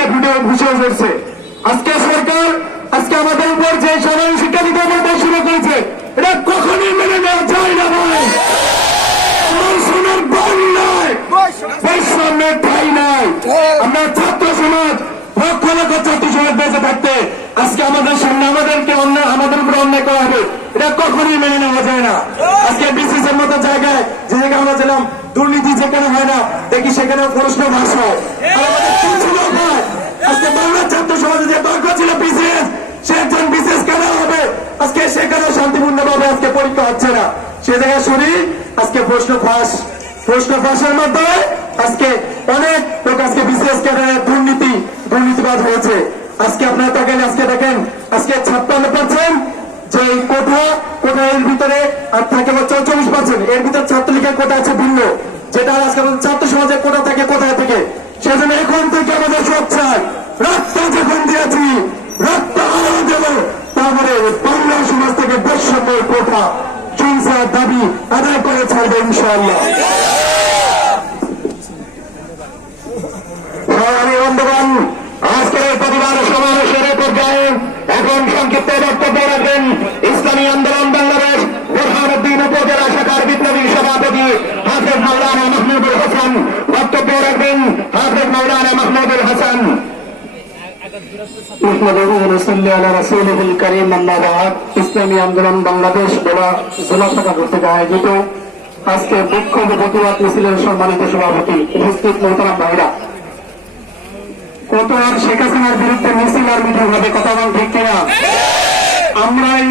আজকে ফুটে ভুষিয়ে পড়ছে আজকে সরকার, আজকে আমাদের উপর যে সাধারণ শিক্ষা দিতে আমাদের শুরু করেছে, এটা কখনোই মেনে নেওয়া যায় না ভাই। আমাদের সামনে আমাদেরকে অন্যায় আমাদের উপরে অন্যায় করা হবে। এটা কখনোই মেনে নেওয়া যায় না। আজকে বিসিস এর মতো জায়গায় যে জায়গায় আমরা ছিলাম, দুর্নীতি যেখানে হয় না, দেখি সেখানে প্রশ্ন হয়। আজকে বাংলা ছাত্র সমাজে যে ছিল বিসিএস সে একজন কেন হবে। আজকে শান্তিপূর্ণ ভাবে আজকে পরীক্ষা হচ্ছে না। সে জায়গায় শুনি, আজকে প্রশ্ন ফাঁস। প্রশ্ন ফাঁসের মাধ্যমে আজকে অনেক লোক আজকে ক্যাডারের দুর্নীতি, দুর্নীতিবাদ হয়েছে। আজকে আপনারা দেখেন আজকে দেখেন, আজকে ছাপ্পান্ন পার্সেন্ট আর থাকে হচ্ছে চল্লিশ পার্সেন্ট এর ভিতরে ছাত্রলীগের কোটা আছে ভিন্ন। যেটা আজকে আমাদের ছাত্র সমাজের কোটা থাকে কোথায় থেকে? সেজন্য এখন থেকে আমাদের সব রক্ত যখন দিয়েছি, রক্ত আরও দেব, তারপরে বাংলা সমাজ থেকে বৈষম্যের কোঠা হিংসার দাবি আদায় করে ছাড়বে ইনশাআল্লাহ। সমাবেশের এখন সংক্ষিপ্ত বক্তব্য রাখবেন। ইসলামী আন্দোলন বাংলাদেশ বোরহানুদ্দিন উপজেলা শাখার বিপ্লবী সভাপতি হাফেজ মাওলানা মাহমুদুল হাসান বক্তব্য রাখবেন হাফেজ মাওলানা মাহমুদুল হাসান। কত আর শেখ হাসিনার বিরুদ্ধে কথা ঠিক কিনা? আমরা এই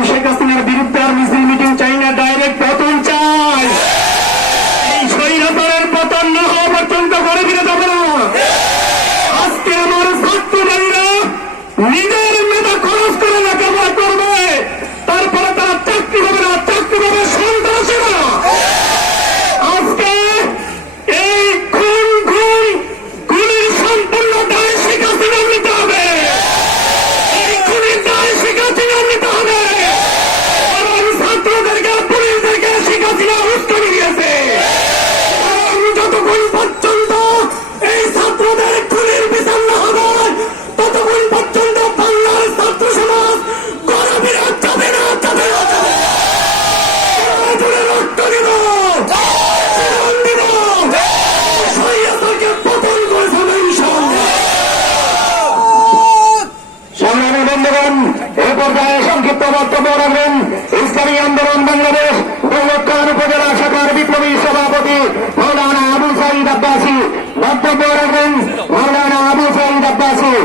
বন্ধুগণ এই পর্যায়ে সংক্ষিপ্ত বক্তব্য রাখবেন ইসলামী আন্দোলন বাংলাদেশ দৌলতখান উপজেলা শাখার বিপ্লবী সভাপতি মৌলানা আবু সাইদ আব্বাসী। বক্তব্য রাখবেন মৌলানা আবু সাইদ আব্বাসী।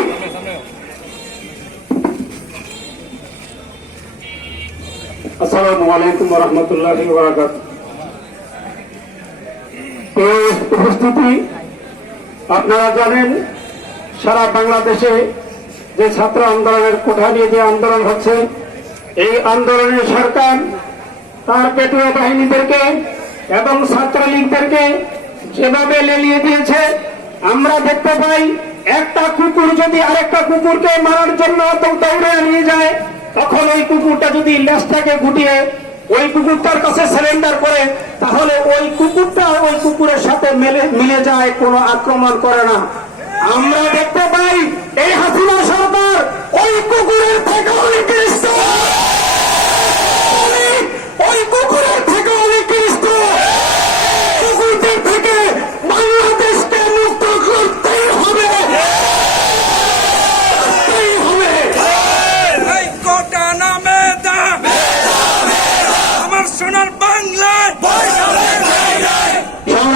উপস্থিতি আপনারা জানেন, সারা বাংলাদেশে যে ছাত্র আন্দোলনের কোঠা নিয়ে যে আন্দোলন হচ্ছে, এই আন্দোলনে সরকার তার পেটুয়া বাহিনীদেরকে এবং ছাত্রলীগদেরকে যেভাবে লেলিয়ে দিয়েছে, আমরা দেখতে পাই একটা কুকুর যদি আরেকটা কুকুরকে মারার জন্য দৌড়ে নিয়ে যায়, তখন ওই কুকুরটা যদি লেজটাকে গুটিয়ে ওই কুকুরটার কাছে সারেন্ডার করে, তাহলে ওই কুকুরটা ওই কুকুরের সাথে মেলে যায়, কোনো আক্রমণ করে না। আমরা দেখি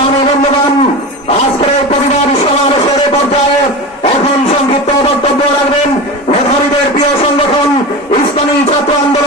সংগ্রামী বন্ধুগণ, আজকের এই প্রতিবাদ সমাবেশের পর্যায়ে এখন সংক্ষিপ্ত বক্তব্য রাখবেন মেধাবীদের প্রিয় সংগঠন, ইসলামী ছাত্র আন্দোলন।